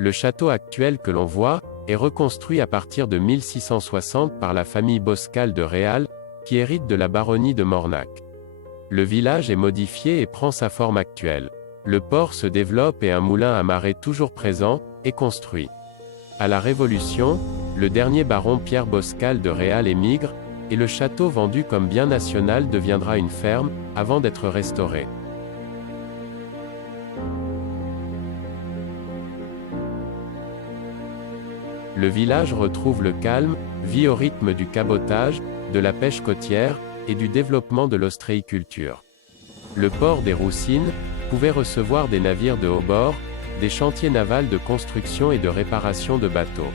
Le château actuel que l'on voit, est reconstruit à partir de 1660 par la famille Boscal de Réal, qui hérite de la baronnie de Mornac. Le village est modifié et prend sa forme actuelle. Le port se développe et un moulin à marée toujours présent, est construit. À la Révolution, le dernier baron Pierre Boscal de Réal émigre, et le château vendu comme bien national deviendra une ferme, avant d'être restauré. Le village retrouve le calme, vit au rythme du cabotage, de la pêche côtière, et du développement de l'ostréiculture. Le port des Roussines pouvait recevoir des navires de haut bord, des chantiers navals de construction et de réparation de bateaux.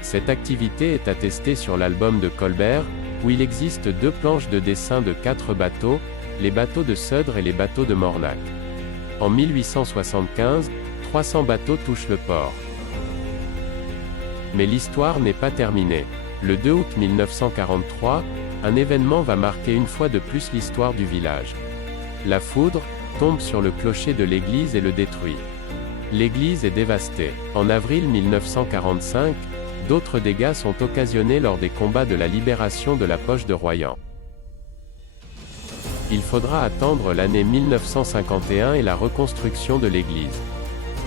Cette activité est attestée sur l'album de Colbert, où il existe 2 planches de dessin de 4 bateaux, les bateaux de Seudre et les bateaux de Mornac. En 1875, 300 bateaux touchent le port. Mais l'histoire n'est pas terminée. Le 2 août 1943, un événement va marquer une fois de plus l'histoire du village. La foudre tombe sur le clocher de l'église et le détruit. L'église est dévastée. En avril 1945, d'autres dégâts sont occasionnés lors des combats de la libération de la poche de Royan. Il faudra attendre l'année 1951 et la reconstruction de l'église.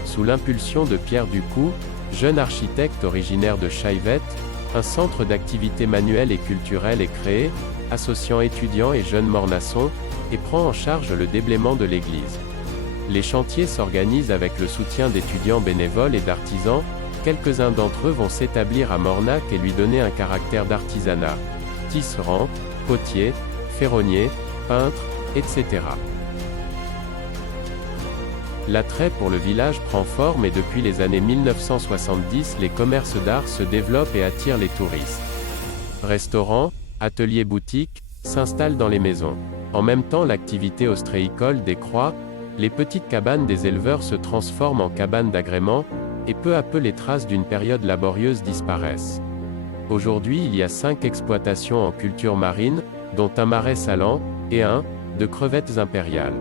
Sous l'impulsion de Pierre Ducou, jeune architecte originaire de Chaivette, un centre d'activités manuelles et culturelles est créé, associant étudiants et jeunes mornassons, et prend en charge le déblaiement de l'église. Les chantiers s'organisent avec le soutien d'étudiants bénévoles et d'artisans, quelques-uns d'entre eux vont s'établir à Mornac et lui donner un caractère d'artisanat. Tisserand, potier, ferronnier, peintre, etc. L'attrait pour le village prend forme et depuis les années 1970 les commerces d'art se développent et attirent les touristes. Restaurants, ateliers boutiques, s'installent dans les maisons. En même temps l'activité ostréicole décroît, les petites cabanes des éleveurs se transforment en cabanes d'agrément, et peu à peu les traces d'une période laborieuse disparaissent. Aujourd'hui il y a 5 exploitations en culture marine, dont un marais salant, et de crevettes impériales.